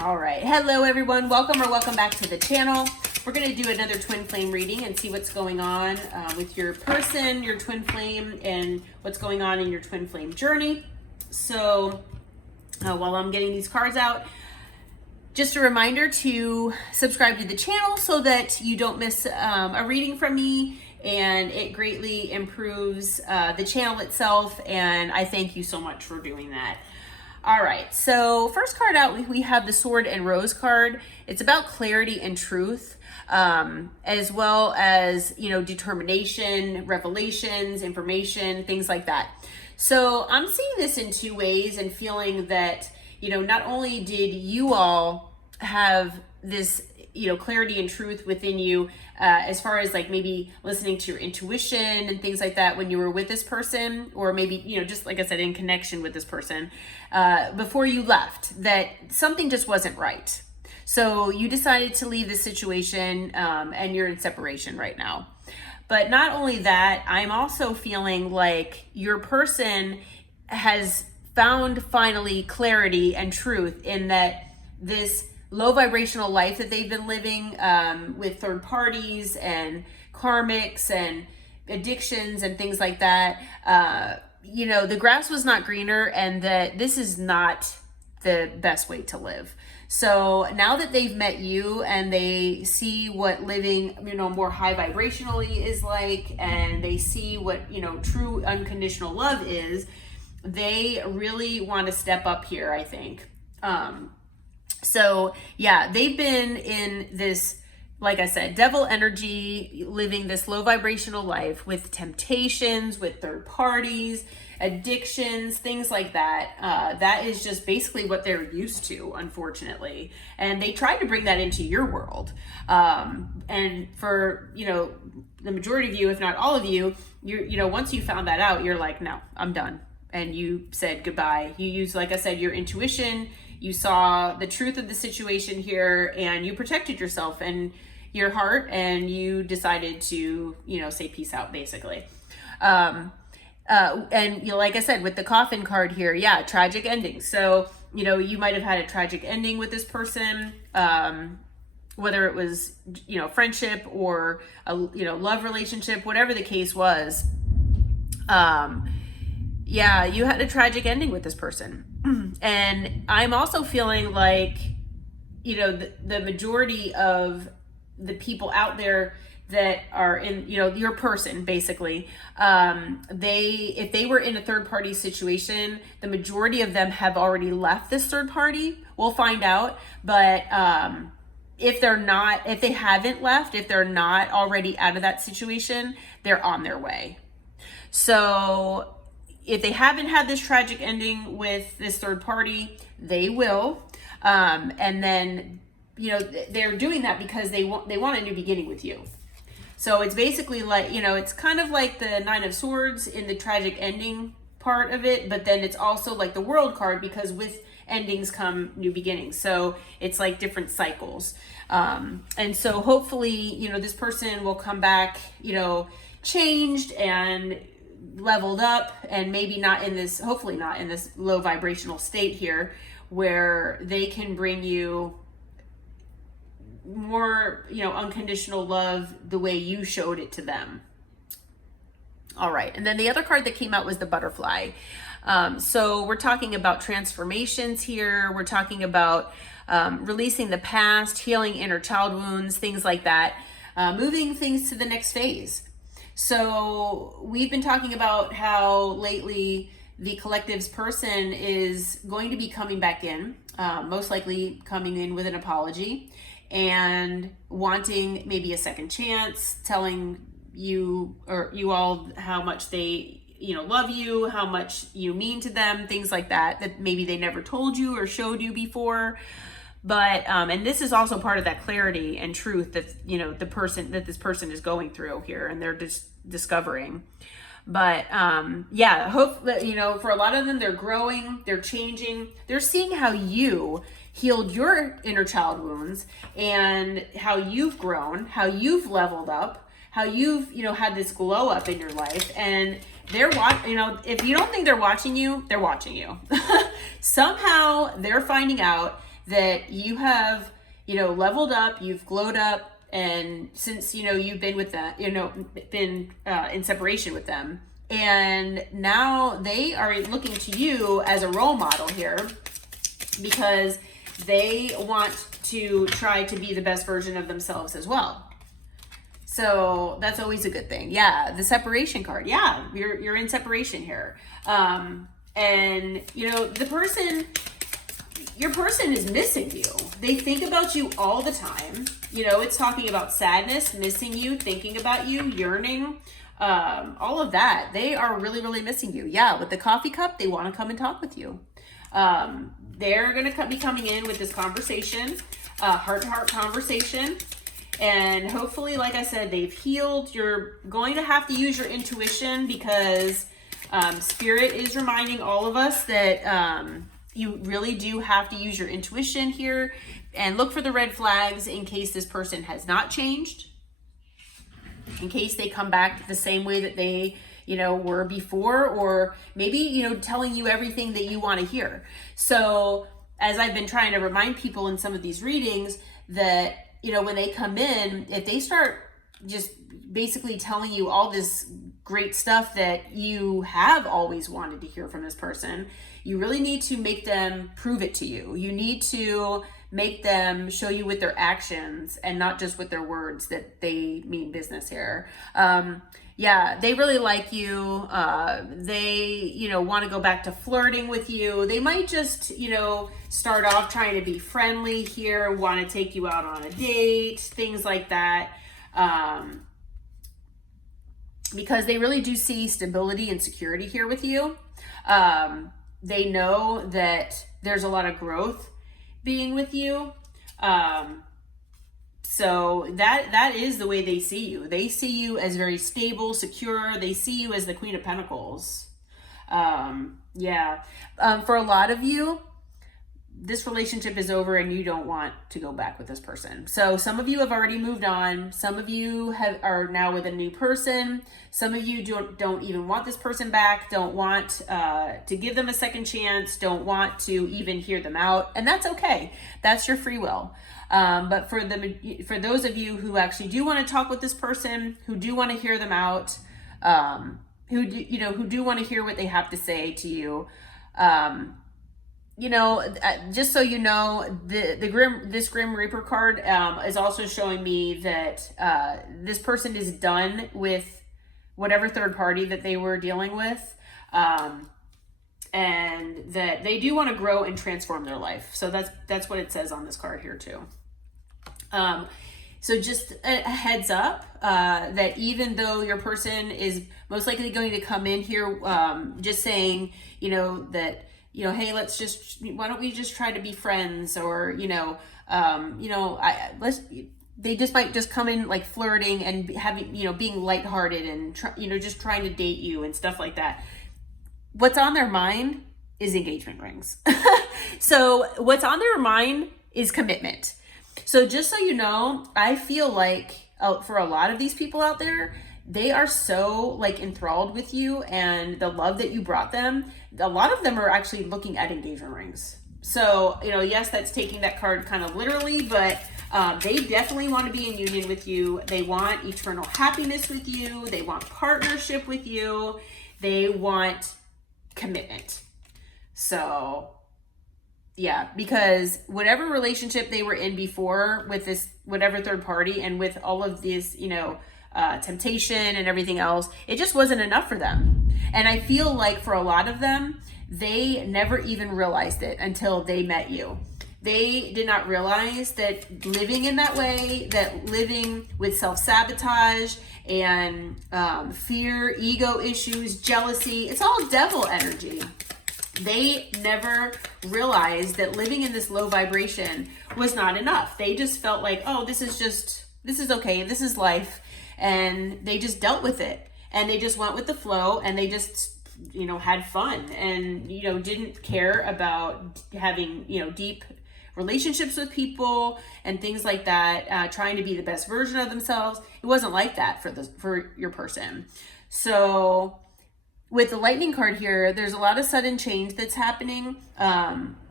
All right. Hello, everyone. Welcome or welcome back to the channel. We're going to do another twin flame reading and see what's going on with your person, your twin flame, and what's going on in your twin flame journey. So while I'm getting these cards out, just a reminder to subscribe to the channel so that you don't miss a reading from me, and it greatly improves the channel itself, and I thank you so much for doing that. All right, so first card out, we have the Sword and Rose card. It's about clarity and truth, as well as, determination, revelations, information, things like that. So I'm seeing this in two ways and feeling that, not only did you all have this, clarity and truth within you, as far as like maybe listening to your intuition and things like that when you were with this person, or maybe, just like I said, in connection with this person, before you left, that something just wasn't right. So you decided to leave this situation, and you're in separation right now. But not only that, I'm also feeling like your person has found finally clarity and truth in that this low vibrational life that they've been living with third parties and karmics and addictions and things like that. The grass was not greener, and that this is not the best way to live. So now that they've met you and they see what living, more high vibrationally is like, and they see what, true unconditional love is, they really want to step up here, I think. So yeah, they've been in this, like I said, devil energy, living this low vibrational life with temptations, with third parties, addictions, things like that. That is just basically what they're used to, unfortunately. And they tried to bring that into your world. And for, the majority of you, if not all of you, once you found that out, you're like, no, I'm done. And you said goodbye. You used, like I said, your intuition. You saw the truth of the situation here, and you protected yourself and your heart, and you decided to, say peace out, basically. And like I said, with the coffin card here, yeah, tragic ending. So, you might have had a tragic ending with this person, whether it was, friendship or a, love relationship, whatever the case was. Yeah, you had a tragic ending with this person. And I'm also feeling like, the majority of the people out there that are in, your person, basically, if they were in a third party situation, the majority of them have already left this third party. We'll find out. But if they haven't left, if they're not already out of that situation, they're on their way. So if they haven't had this tragic ending with this third party, they will. And then, they're doing that because they want a new beginning with you. So it's basically like, it's kind of like the Nine of Swords in the tragic ending part of it, but then it's also like the World card, because with endings come new beginnings. So it's like different cycles. And so hopefully, this person will come back, changed and leveled up, and maybe hopefully not in this low vibrational state here, where they can bring you more, unconditional love the way you showed it to them. All right. And then the other card that came out was the Butterfly. So we're talking about transformations here. We're talking about releasing the past, healing inner child wounds, things like that, moving things to the next phase. So we've been talking about how lately the collective's person is going to be coming back in, most likely coming in with an apology and wanting maybe a second chance, telling you or you all how much they, love you, how much you mean to them, things like that maybe they never told you or showed you before. But, and this is also part of that clarity and truth that, this person is going through here, and they're just discovering. But, yeah, hope that, for a lot of them, they're growing, they're changing, they're seeing how you healed your inner child wounds and how you've grown, how you've leveled up, how you've, had this glow up in your life. And they're watching, if you don't think they're watching you, they're watching you. Somehow they're finding out that you have, leveled up, you've glowed up, and since, you've been with that, been in separation with them. And now they are looking to you as a role model here because they want to try to be the best version of themselves as well. So that's always a good thing. Yeah, the separation card. Yeah, you're in separation here. And your person is missing you. They think about you all the time. It's talking about sadness, missing you, thinking about you, yearning, all of that. They are really, really missing you. Yeah, with the coffee cup, they want to come and talk with you. They're going to be coming in with this conversation, heart-to-heart conversation. And hopefully, like I said, they've healed. You're going to have to use your intuition because Spirit is reminding all of us that you really do have to use your intuition here and look for the red flags in case this person has not changed, in case they come back the same way that they were before, or maybe, telling you everything that you want to hear. So as I've been trying to remind people in some of these readings that, when they come in, if they start just basically telling you all this great stuff that you have always wanted to hear from this person, you really need to make them prove it to you. You need to make them show you with their actions and not just with their words that they mean business here. Yeah, they really like you. They, want to go back to flirting with you. They might just, start off trying to be friendly here, want to take you out on a date, things like that. Because they really do see stability and security here with you. They know that there's a lot of growth being with you. So that is the way they see you. They see you as very stable, secure. They see you as the Queen of Pentacles. For a lot of you, this relationship is over and you don't want to go back with this person. So some of you have already moved on. Some of you are now with a new person. Some of you don't even want this person back, don't want to give them a second chance, don't want to even hear them out. And that's okay. That's your free will. But for those of you who actually do want to talk with this person, who do want to hear them out, who do want to hear what they have to say to you, just so you know, this Grim Reaper card is also showing me that this person is done with whatever third party that they were dealing with, and that they do want to grow and transform their life. So that's what it says on this card here too. So just a heads up that even though your person is most likely going to come in here just saying, that, hey, why don't we just try to be friends, or, they just might just come in like flirting and having, being lighthearted and, just trying to date you and stuff like that. What's on their mind is engagement rings. So what's on their mind is commitment. So just so you know, I feel like for a lot of these people out there, they are so like enthralled with you and the love that you brought them. A lot of them are actually looking at engagement rings. So, yes, that's taking that card kind of literally, but they definitely want to be in union with you. They want eternal happiness with you. They want partnership with you. They want commitment. So yeah, because whatever relationship they were in before with this, whatever third party, and with all of this, temptation and everything else, it just wasn't enough for them. And I feel like for a lot of them, they never even realized it until they met you. They did not realize that living in that way, that living with self-sabotage and fear, ego issues, jealousy, it's all devil energy. They never realized that living in this low vibration was not enough. They just felt like, oh, this is okay, this is life. And they just dealt with it. And they just went with the flow, and they just, had fun and, didn't care about having, deep relationships with people and things like that, trying to be the best version of themselves. It wasn't like that for your person. So with the Lightning card here, there's a lot of sudden change that's happening.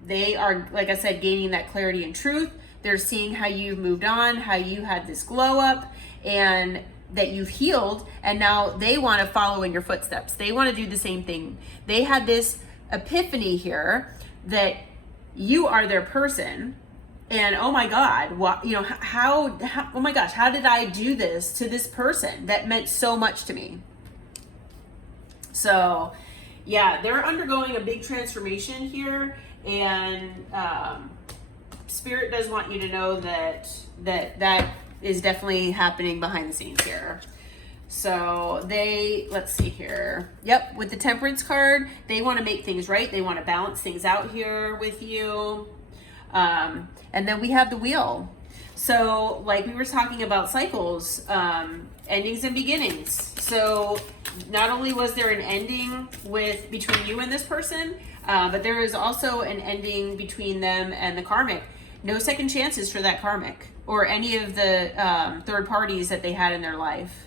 They are, like I said, gaining that clarity and truth. They're seeing how you've moved on, how you had this glow up, and that you've healed, and now they want to follow in your footsteps. They want to do the same thing. They had this epiphany here that you are their person, and oh my God, what, you know, how oh my gosh, how did I do this to this person that meant so much to me? So yeah, they're undergoing a big transformation here, and Spirit does want you to know that is definitely happening behind the scenes here. So let's see here. Yep, with the Temperance card, they want to make things right. They want to balance things out here with you. And then we have the Wheel. So like we were talking about cycles, endings and beginnings. So not only was there an ending between you and this person, but there is also an ending between them and the karmic. No second chances for that karmic or any of the third parties that they had in their life,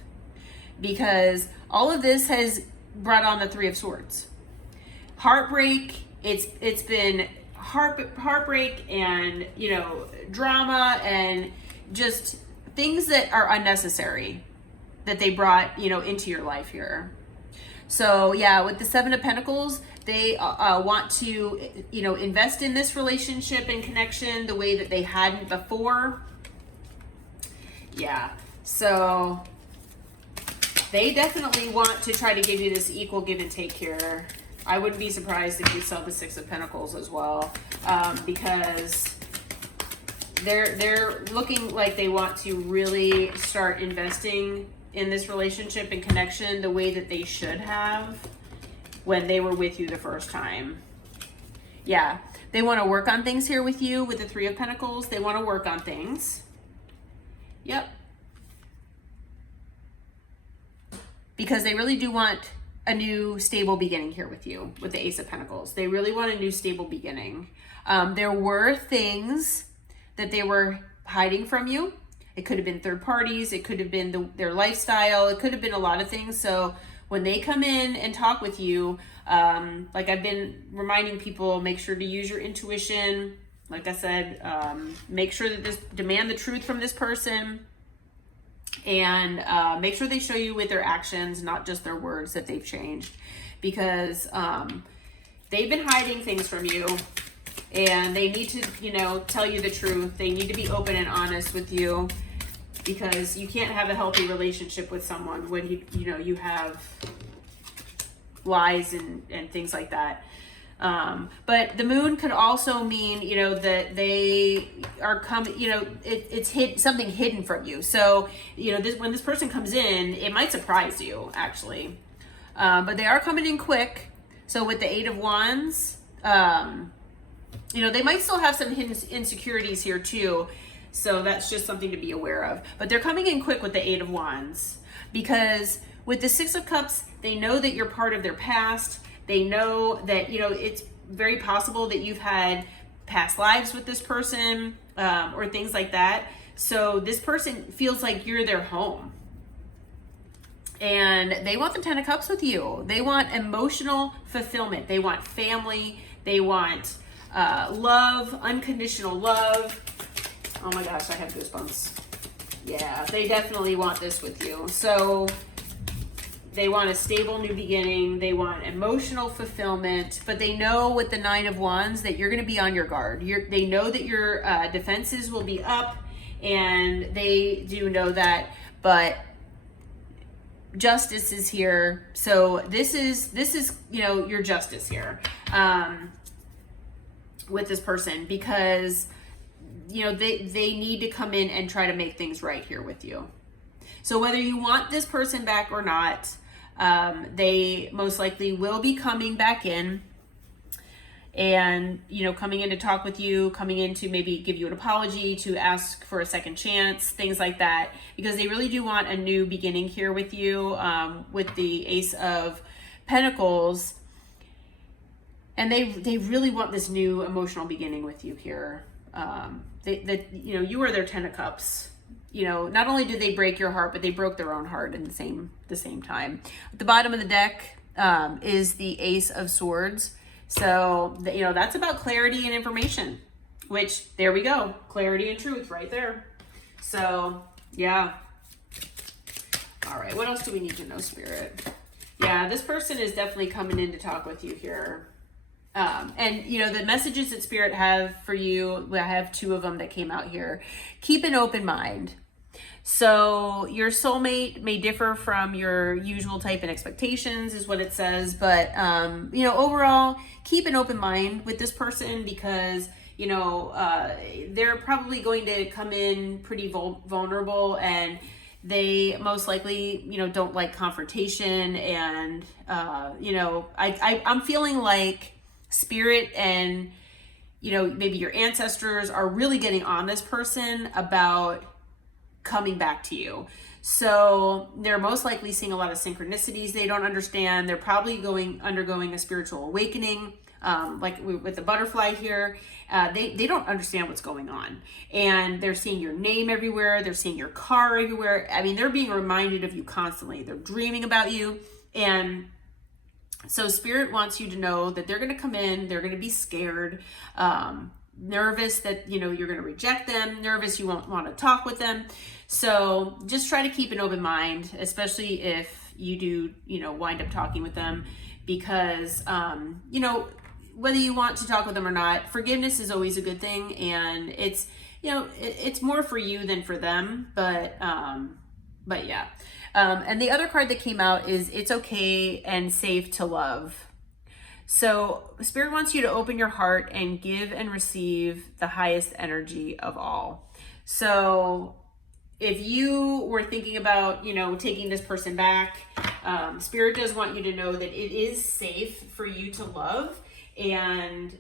because all of this has brought on the Three of Swords. Heartbreak. It's been heartbreak and, you know, drama and just things that are unnecessary that they brought, you know, into your life here. So yeah, with the Seven of Pentacles, they want to, you know, invest in this relationship and connection the way that they hadn't before. Yeah, so they definitely want to try to give you this equal give and take here. I wouldn't be surprised if you saw the Six of Pentacles as well, because they're looking like they want to really start investing in this relationship and connection the way that they should have when they were with you the first time. Yeah, they want to work on things here with you with the Three of Pentacles. They want to work on things. Yep. Because they really do want a new stable beginning here with you with the Ace of Pentacles. They really want a new stable beginning. There were things that they were hiding from you. It could have been third parties. It could have been their lifestyle. It could have been a lot of things. So when they come in and talk with you, like I've been reminding people, make sure to use your intuition. Like I said, make sure that demand the truth from this person, and make sure they show you with their actions, not just their words, that they've changed, because they've been hiding things from you, and they need to, you know, tell you the truth. They need to be open and honest with you, because you can't have a healthy relationship with someone when you have lies and things like that. But the Moon could also mean, you know, that they are coming, you know, it's something hidden from you. So, you know, when this person comes in, it might surprise you, actually. But they are coming in quick. So with the Eight of Wands, you know, they might still have some hidden insecurities here too. So that's just something to be aware of. But they're coming in quick with the Eight of Wands, because with the Six of Cups, they know that you're part of their past. They know that, you know, it's very possible that you've had past lives with this person, or things like that. So this person feels like you're their home. And they want the Ten of Cups with you. They want emotional fulfillment. They want family. They want love, unconditional love. Oh my gosh, I have goosebumps. Yeah, they definitely want this with you. So they want a stable new beginning. They want emotional fulfillment, but they know with the Nine of Wands that you're going to be on your guard. They know that your defenses will be up, and they do know that, but justice is here. So this is, you know, your justice here, with this person, because, you know, they need to come in and try to make things right here with you. So whether you want this person back or not, they most likely will be coming back in and, you know, coming in to talk with you, coming in to maybe give you an apology, to ask for a second chance, things like that, because they really do want a new beginning here with you, with the Ace of Pentacles. And they really want this new emotional beginning with you here. You know, you are their Ten of Cups. You know, not only did they break your heart, but they broke their own heart in the same time. At the bottom of the deck is the Ace of Swords. So, that's about clarity and information, which, there we go. Clarity and truth right there. So, yeah. All right. What else do we need to know, Spirit? Yeah, this person is definitely coming in to talk with you here. And the messages that Spirit have for you, I have 2 of them that came out here. Keep an open mind. So your soulmate may differ from your usual type and expectations is what it says. But, overall, keep an open mind with this person because, they're probably going to come in pretty vulnerable, and they most likely, don't like confrontation. And, I'm feeling like Spirit and, maybe your ancestors are really getting on this person about coming back to you. So they're most likely seeing a lot of synchronicities they don't understand. They're probably undergoing a spiritual awakening, like with the butterfly here. They don't understand what's going on, and they're seeing your name everywhere. They're seeing your car everywhere. I mean, they're being reminded of you constantly. They're dreaming about you. And so Spirit wants you to know that they're going to come in, they're going to be scared, nervous that, you're going to reject them, nervous you won't want to talk with them. So just try to keep an open mind, especially if you do, wind up talking with them, because, whether you want to talk with them or not, forgiveness is always a good thing. And it's, it's more for you than for them, but yeah. And the other card that came out is it's okay and safe to love. So Spirit wants you to open your heart and give and receive the highest energy of all. So if you were thinking about, taking this person back, Spirit does want you to know that it is safe for you to love. And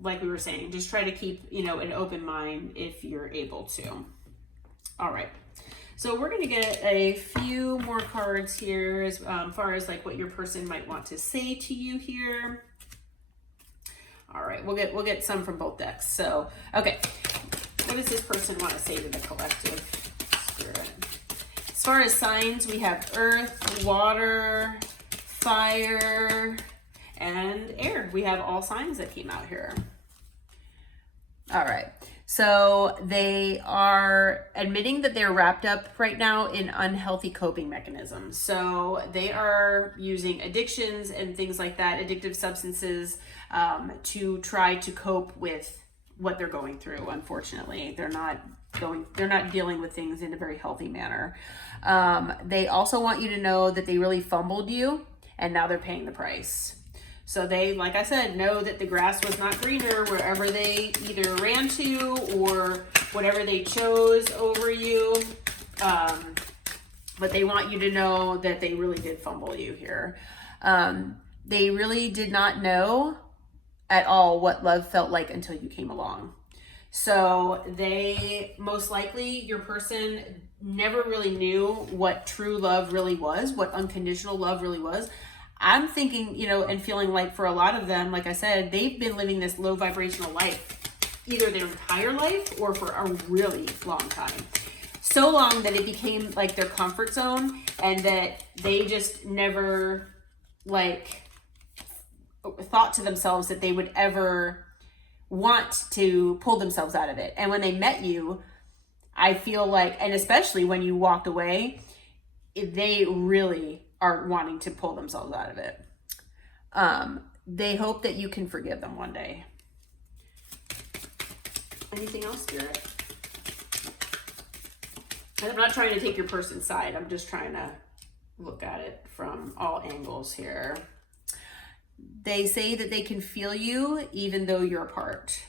like we were saying, just try to keep, an open mind if you're able to. All right. So we're going to get a few more cards here as far as like what your person might want to say to you here. All right, we'll get some from both decks. So, okay, what does this person want to say to the collective Spirit? As far as signs, we have earth, water, fire, and air. We have all signs that came out here. All right. So they are admitting that they're wrapped up right now in unhealthy coping mechanisms. So they are using addictions and things like that, addictive substances, to try to cope with what they're going through. Unfortunately, they're not dealing with things in a very healthy manner. They also want you to know that they really fumbled you, and now they're paying the price. So they, like I said, know that the grass was not greener wherever they either ran to or whatever they chose over you. But they want you to know that they really did fumble you here. They really did not know at all what love felt like until you came along. So they, most likely, your person never really knew what true love really was, what unconditional love really was. I'm thinking, and feeling like for a lot of them, like I said, they've been living this low vibrational life, either their entire life or for a really long time. So long that it became like their comfort zone, and that they just never thought to themselves that they would ever want to pull themselves out of it. And when they met you, I feel like, and especially when you walked away, they really are wanting to pull themselves out of it. They hope that you can forgive them one day. Anything else, Spirit? I'm not trying to take your person's side. I'm just trying to look at it from all angles here. They say that they can feel you even though you're apart.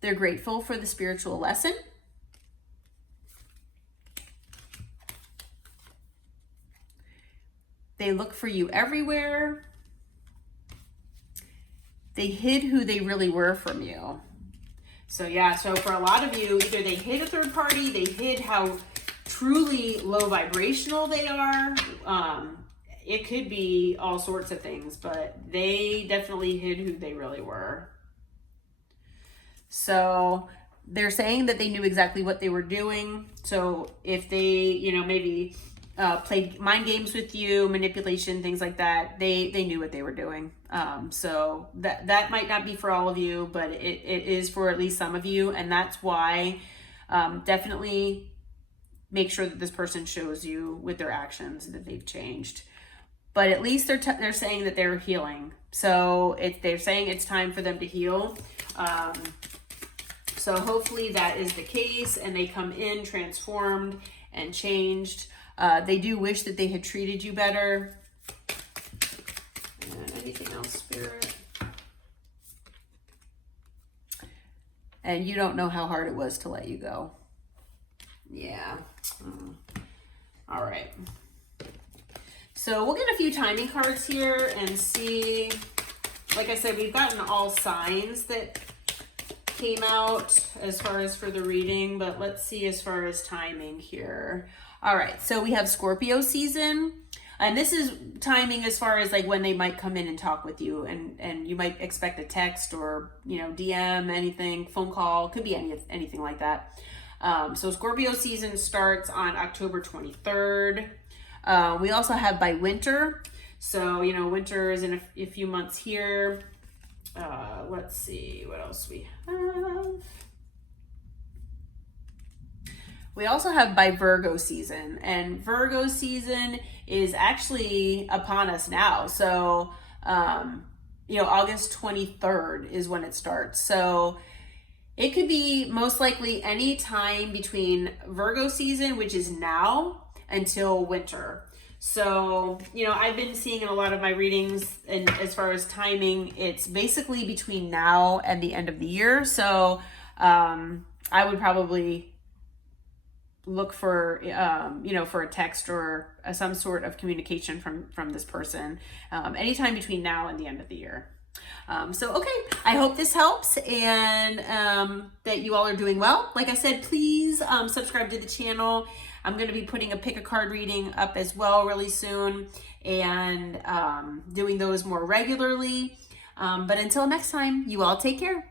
They're grateful for the spiritual lesson. They look for you everywhere. They hid who they really were from you. So yeah, so for a lot of you, either they hid a third party, they hid how truly low vibrational they are. It could be all sorts of things, but they definitely hid who they really were. So they're saying that they knew exactly what they were doing. So if they, maybe played mind games with you, manipulation, things like that, they knew what they were doing. So that might not be for all of you, but it is for at least some of you. And that's why definitely make sure that this person shows you with their actions that they've changed. But at least they're saying that they're healing. So they're saying it's time for them to heal. So hopefully that is the case and they come in transformed and changed. They do wish that they had treated you better. And anything else, Spirit? And you don't know how hard it was to let you go. Yeah. All right. So we'll get a few timing cards here and see. Like I said, we've gotten all signs that came out as far as for the reading, but let's see as far as timing here. All right, so we have Scorpio season, and this is timing as far as like when they might come in and talk with you, and you might expect a text or, you know, DM, anything, phone call, could be anything like that. So Scorpio season starts on October 23rd. We also have by winter. So, you know, winter is in a few months here. Let's see what else we have. We also have by Virgo season, and Virgo season is actually upon us now. So, you know, August 23rd is when it starts. So it could be most likely any time between Virgo season, which is now, until winter. So, you know, I've been seeing in a lot of my readings, and as far as timing, it's basically between now and the end of the year. So I would probably look for, you know, for a text or some sort of communication from this person anytime between now and the end of the year. So, okay, I hope this helps and that you all are doing well. Like I said, please subscribe to the channel. I'm going to be putting a pick a card reading up as well really soon and doing those more regularly. But until next time, you all take care.